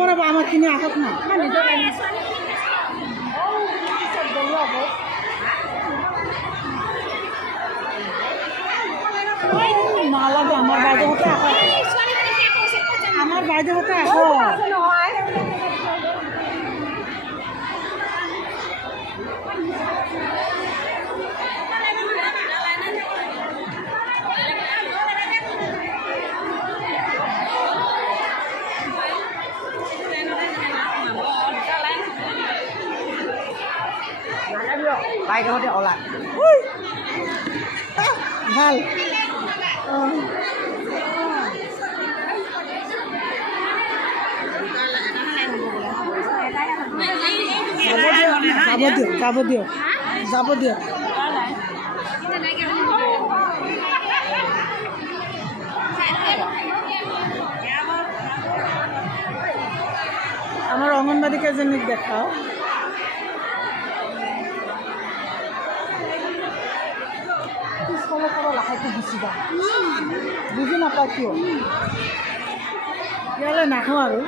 ৰ'ব আমাৰখিনি আহক না নালাগে আমাৰ বাইদেউহঁতে আহক আমাৰ বাইদেউহঁতে আহক বাইদেউহঁতে ওলায় ভাল যাব দিয়ক আমাৰ অংগনবাড়ী কেইজনীক দেখাওঁ পিছফালৰ পৰা লাহেকৈ গুচি যাওঁ বুজি নাপায় কিয় ইয়ালৈ নাহোঁ আৰু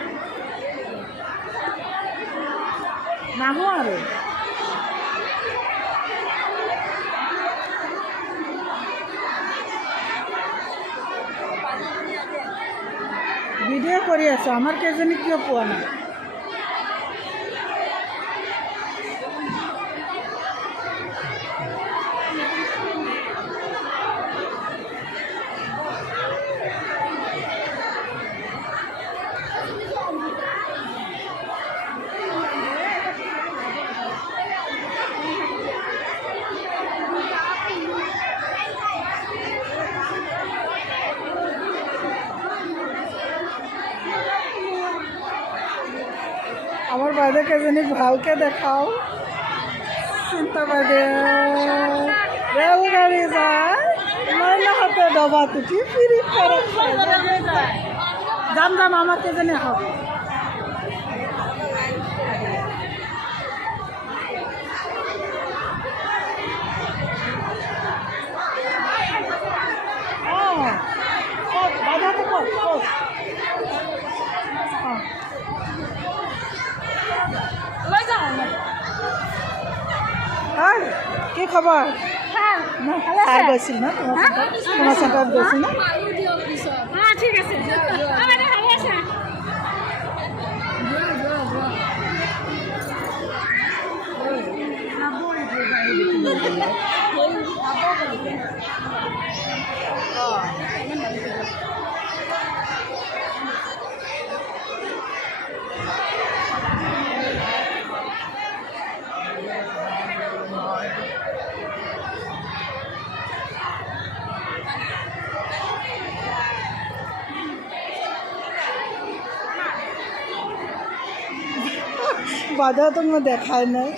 ভিডিঅ' কৰি আছোঁ আমাৰ কেইজনী কিয় পোৱা নাই আমাৰ বাইদেউ কেইজনীক ভালকৈ দেখাও চিন্তা বাইদেউ ৰেলগাড়ী যায় মহিলাহঁতে ডবাত উঠি ফিৰি যাম আমাৰ কেইজনী আহক বাইদেউহঁতে ক'ত কি খবৰ ছাৰ গৈছিল ন তোমাৰ চেণ্টাৰত গৈছিল ন ঠিক আছে বাইদেউহঁতক মই দেখাই নাই